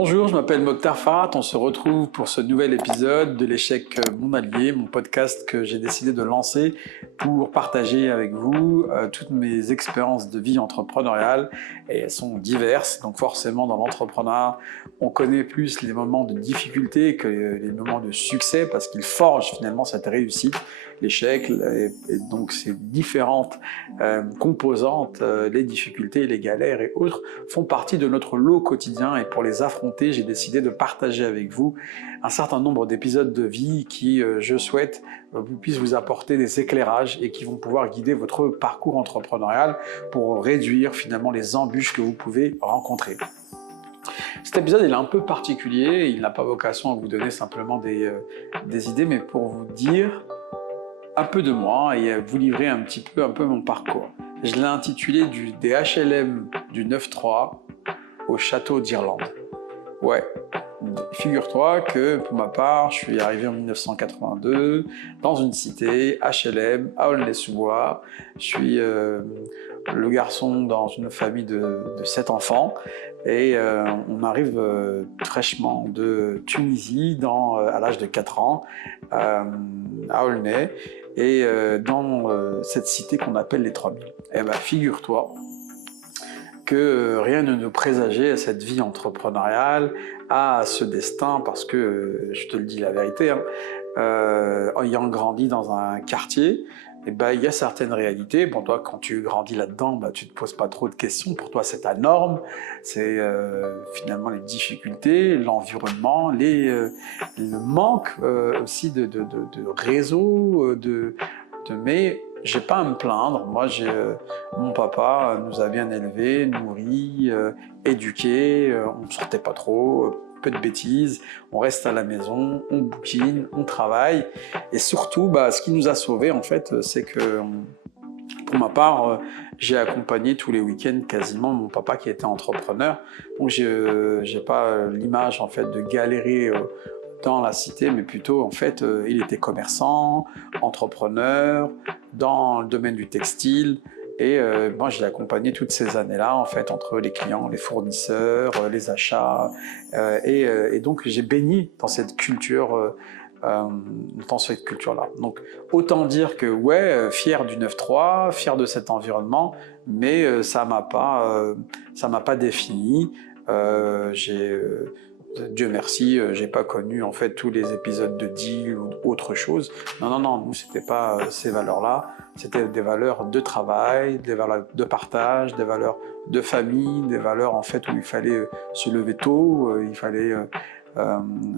Bonjour, je m'appelle Mokhtar Farhat, on se retrouve pour ce nouvel épisode de l'échec mon allié, mon podcast que j'ai décidé de lancer pour partager avec vous toutes mes expériences de vie entrepreneuriale et elles sont diverses, donc forcément dans l'entrepreneuriat on connaît plus les moments de difficulté que les moments de succès parce qu'ils forgent finalement cette réussite, l'échec et donc ces différentes composantes, les difficultés, les galères et autres font partie de notre lot quotidien et pour les affronter, j'ai décidé de partager avec vous un certain nombre d'épisodes de vie qui, je souhaite, puissent vous apporter des éclairages et qui vont pouvoir guider votre parcours entrepreneurial pour réduire finalement les embûches que vous pouvez rencontrer. Cet épisode est un peu particulier, il n'a pas vocation à vous donner simplement des idées, mais pour vous dire un peu de moi et à vous livrer un peu mon parcours. Je l'ai intitulé des HLM du 9-3 au château d'Irlande. Ouais, figure-toi que pour ma part, je suis arrivé en 1982 dans une cité HLM à Aulnay-sous-Bois. Je suis le garçon dans une famille de 7 enfants et on arrive fraîchement de Tunisie à l'âge de 4 ans à Aulnay et dans cette cité qu'on appelle les 3000. Eh ben, figure-toi que rien ne nous présageait à cette vie entrepreneuriale, à ce destin, parce que, je te le dis la vérité, ayant grandi dans un quartier, eh ben, il y a certaines réalités. Bon, toi, quand tu grandis là-dedans, bah, tu ne te poses pas trop de questions. Pour toi, c'est ta norme. C'est finalement les difficultés, l'environnement, le manque aussi de réseau, mais j'ai pas à me plaindre. Moi, mon papa nous a bien élevés, nourris, éduqués. On ne sortait pas trop, peu de bêtises. On reste à la maison, on bouquine, on travaille. Et surtout, ce qui nous a sauvés, en fait, c'est que, pour ma part, j'ai accompagné tous les week-ends quasiment mon papa qui était entrepreneur. Donc, j'ai pas l'image en fait de galérer dans la cité, mais plutôt en fait il était commerçant, entrepreneur dans le domaine du textile et moi je l'ai accompagné toutes ces années-là en fait entre les clients, les fournisseurs, les achats et donc j'ai baigné dans cette culture là. Donc autant dire que ouais, fier du 9-3, fier de cet environnement, mais ça m'a pas défini. Dieu merci, j'ai pas connu en fait tous les épisodes de deal ou autre chose. Non, nous c'était pas ces valeurs-là, c'était des valeurs de travail, des valeurs de partage, des valeurs de famille, des valeurs en fait où il fallait se lever tôt, il fallait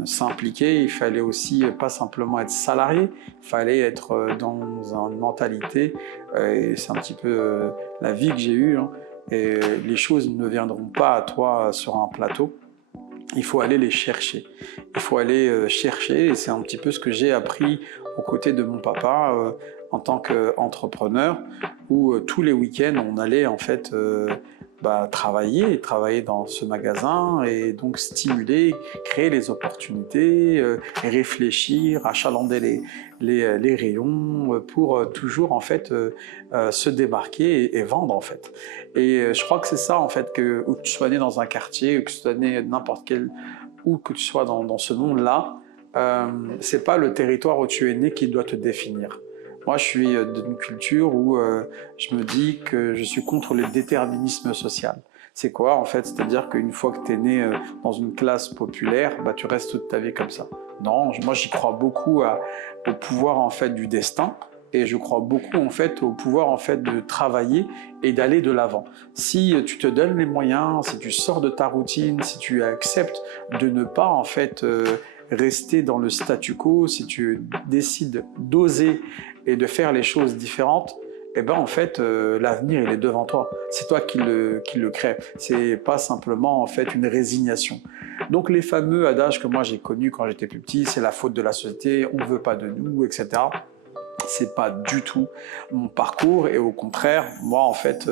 s'impliquer, il fallait aussi pas simplement être salarié, il fallait être dans une mentalité, et c'est un petit peu la vie que j'ai eue, hein, et les choses ne viendront pas à toi sur un plateau. Il faut aller les chercher. Il faut aller chercher, et c'est un petit peu ce que j'ai appris aux côtés de mon papa en tant qu'entrepreneur, où tous les week-ends on allait en fait travailler dans ce magasin et donc stimuler, créer les opportunités, réfléchir, achalander les rayons pour toujours en fait se démarquer et vendre en fait. Et je crois que c'est ça en fait, que où tu sois né dans un quartier, ou que tu sois né n'importe quel, ou que tu sois dans ce monde-là, c'est pas le territoire où tu es né qui doit te définir. Moi, je suis d'une culture où je me dis que je suis contre le déterminisme social. C'est quoi en fait? C'est-à-dire qu'une fois que tu es né dans une classe populaire, tu restes toute ta vie comme ça. Non, moi j'y crois beaucoup au pouvoir en fait du destin. Et je crois beaucoup en fait au pouvoir en fait de travailler et d'aller de l'avant. Si tu te donnes les moyens, si tu sors de ta routine, si tu acceptes de ne pas en fait rester dans le statu quo, si tu décides d'oser et de faire les choses différentes, eh ben en fait l'avenir il est devant toi. C'est toi qui le crée. C'est pas simplement en fait une résignation. Donc les fameux adages que moi j'ai connus quand j'étais plus petit, c'est la faute de la société, on veut pas de nous, etc. C'est pas du tout mon parcours et au contraire, moi en fait,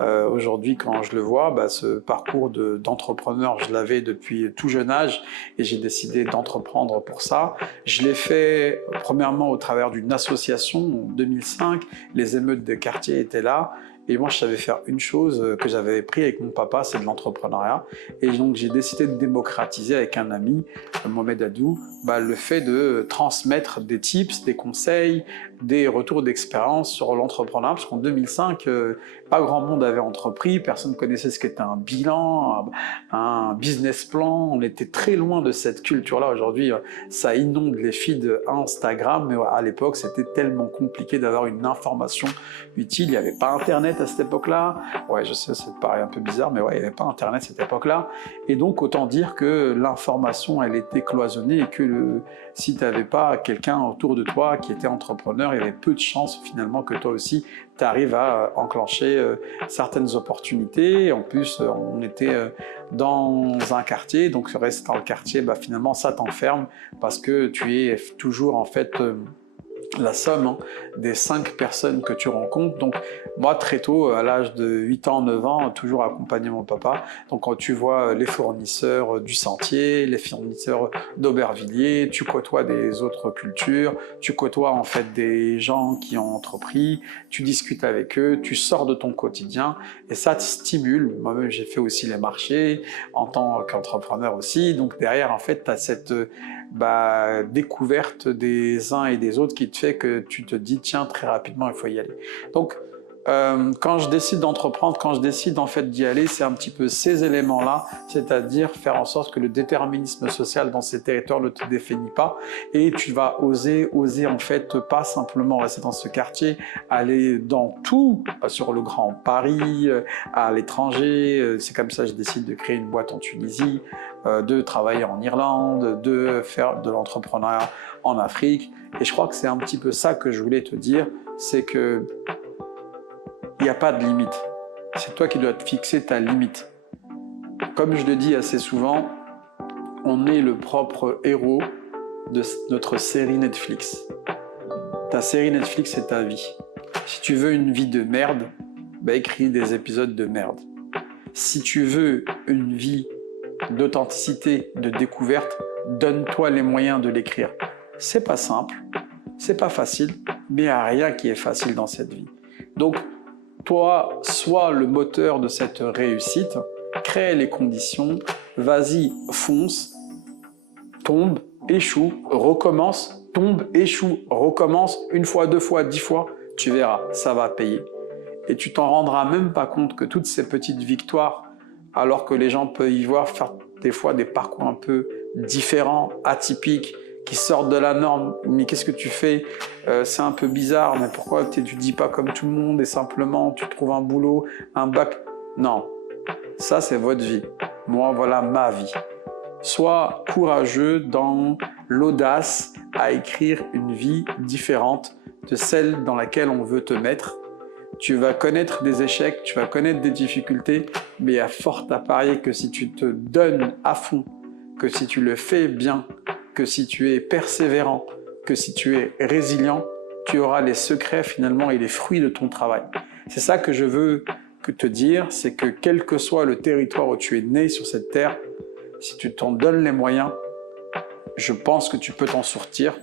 aujourd'hui quand je le vois, ce parcours d'entrepreneur, je l'avais depuis tout jeune âge et j'ai décidé d'entreprendre pour ça. Je l'ai fait premièrement au travers d'une association en 2005, les émeutes de quartier étaient là Et moi, je savais faire une chose que j'avais pris avec mon papa, c'est de l'entrepreneuriat. Et donc, j'ai décidé de démocratiser avec un ami, Mohamed Adou, le fait de transmettre des tips, des conseils, des retours d'expérience sur l'entrepreneuriat. Parce qu'en 2005, pas grand monde avait entrepris, personne ne connaissait ce qu'était un bilan, un business plan. On était très loin de cette culture-là. Aujourd'hui, ça inonde les feeds Instagram, mais à l'époque, c'était tellement compliqué d'avoir une information utile. Il n'y avait pas Internet à cette époque-là. Ouais, je sais, ça paraît un peu bizarre, mais ouais, il n'y avait pas Internet à cette époque-là. Et donc, autant dire que l'information, elle était cloisonnée et que si tu n'avais pas quelqu'un autour de toi qui était entrepreneur, il y avait peu de chances finalement que toi aussi, tu arrives à enclencher certaines opportunités. En plus, on était dans un quartier, donc rester dans le quartier, finalement, ça t'enferme parce que tu es toujours en fait la somme des 5 personnes que tu rencontres. Donc moi, très tôt, à l'âge de 8 ans, 9 ans, toujours accompagné mon papa. Donc quand tu vois les fournisseurs du Sentier, les fournisseurs d'Aubervilliers, tu côtoies des autres cultures, tu côtoies en fait des gens qui ont entrepris, tu discutes avec eux, tu sors de ton quotidien et ça te stimule. Moi-même, j'ai fait aussi les marchés en tant qu'entrepreneur aussi. Donc derrière, en fait, tu as cette découverte des uns et des autres qui te fait que tu te dis tiens, très rapidement il faut y aller. Donc quand je décide d'entreprendre, quand je décide en fait d'y aller, c'est un petit peu ces éléments-là, c'est-à-dire faire en sorte que le déterminisme social dans ces territoires ne te définit pas et tu vas oser en fait pas simplement rester dans ce quartier, aller dans tout, sur le Grand Paris, à l'étranger. C'est comme ça que je décide de créer une boîte en Tunisie, de travailler en Irlande, de faire de l'entrepreneuriat en Afrique. Et je crois que c'est un petit peu ça que je voulais te dire, c'est que il n'y a pas de limite. C'est toi qui dois te fixer ta limite. Comme je le dis assez souvent, on est le propre héros de notre série Netflix. Ta série Netflix, c'est ta vie. Si tu veux une vie de merde, écris des épisodes de merde. Si tu veux une vie d'authenticité, de découverte, donne-toi les moyens de l'écrire. C'est pas simple, c'est pas facile, mais il n'y a rien qui est facile dans cette vie. Donc, toi, sois le moteur de cette réussite, crée les conditions, vas-y, fonce, tombe, échoue, recommence, tombe, échoue, recommence, 1 fois, 2 fois, 10 fois, tu verras, ça va payer. Et tu t'en rendras même pas compte que toutes ces petites victoires, alors que les gens peuvent y voir faire des fois des parcours un peu différents, atypiques, qui sortent de la norme. Mais qu'est-ce que tu fais? C'est un peu bizarre, mais pourquoi tu dis pas comme tout le monde et simplement tu trouves un boulot, un bac? Non, ça c'est votre vie. Moi, voilà ma vie. Sois courageux dans l'audace à écrire une vie différente de celle dans laquelle on veut te mettre. Tu vas connaître des échecs, tu vas connaître des difficultés, mais il y a fort à parier que si tu te donnes à fond, que si tu le fais bien, que si tu es persévérant, que si tu es résilient, tu auras les secrets finalement et les fruits de ton travail. C'est ça que je veux te dire, c'est que quel que soit le territoire où tu es né sur cette terre, si tu t'en donnes les moyens, je pense que tu peux t'en sortir.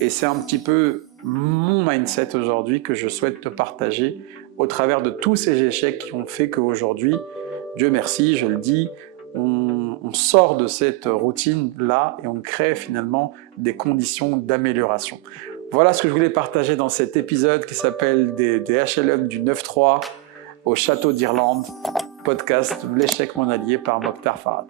Et c'est un petit peu mon mindset aujourd'hui que je souhaite te partager au travers de tous ces échecs qui ont fait qu'aujourd'hui, Dieu merci, je le dis, on sort de cette routine-là et on crée finalement des conditions d'amélioration. Voilà ce que je voulais partager dans cet épisode qui s'appelle des HLM du 9-3 au Château d'Irlande, podcast L'échec mon allié par Mokhtar Farhat.